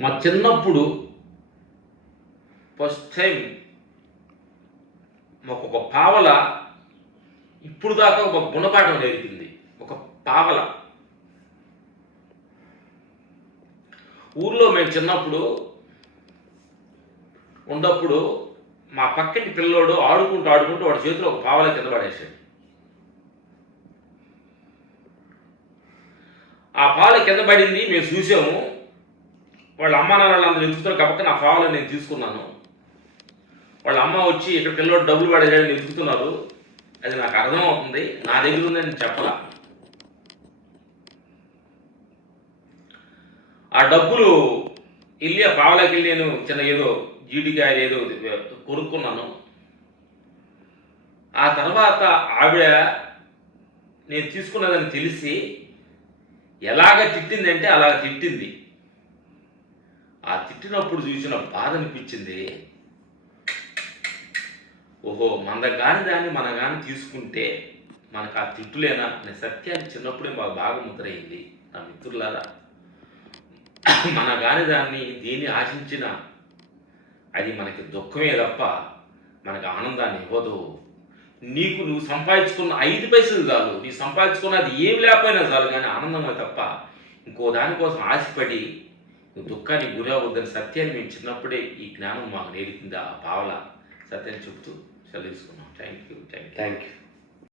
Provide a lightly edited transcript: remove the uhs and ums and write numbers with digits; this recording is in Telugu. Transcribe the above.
మా చిన్నప్పుడు ఫస్ట్ టైం మాకు ఒక పావల ఇప్పుడు దాకా ఒక గుణపాఠం నేర్పింది. ఒక పావల ఊర్లో మేము చిన్నప్పుడు ఉన్నప్పుడు మా పక్కటి పిల్లోడు ఆడుకుంటూ వాడి చేతిలో ఒక పావల కింద పడేసాడు. ఆ పావల కింద పడింది, మేము చూసాము. వాళ్ళ అమ్మ నాన్నలు అందరూ ఎదుగుతారు కాబట్టి నా పావలని నేను తీసుకున్నాను. వాళ్ళ అమ్మ వచ్చి ఇక్కడ పిల్లోడు డబ్బులు పడేసాడని ఎదుగుతున్నారు. అది నాకు అర్థం అవుతుంది, నా దగ్గర ఉందని చెప్పలా. ఆ డబ్బులు వెళ్ళి ఆ పావలకి వెళ్ళి నేను చిన్న ఏదో జీడికాయ ఏదో కొనుక్కున్నాను. ఆ తర్వాత ఆవిడ నేను తీసుకున్నదని తెలిసి ఎలాగ తిట్టిందంటే అలాగ తిట్టింది. ఆ తిట్టినప్పుడు చూసిన బాధ అనిపించింది. ఓహో, మనగాని దాన్ని మన కానీ తీసుకుంటే మనకు ఆ తిట్టులేనా అనే సత్యాన్ని చిన్నప్పుడే మాకు బాగా ముద్రయింది. నా మిత్రులారా, మన కాని దాన్ని దేన్ని ఆశించినా అది మనకి దుఃఖమే తప్ప మనకు ఆనందాన్ని ఇవ్వదు. నువ్వు సంపాదించుకున్న 5 పైసలు చాలు, నీ సంపాదించుకున్నది ఏం లేకపోయినా చాలు, కానీ ఆనందమే తప్ప ఇంకో దానికోసం ఆశపడి నువ్వు దుఃఖానికి గురవద్దని సత్యాన్ని మేము చిన్నప్పుడే ఈ జ్ఞానం మాకు నేర్పింది. ఆ పావల సత్యాన్ని చెప్తూ సెలవు తీసుకున్నాం. Thank you.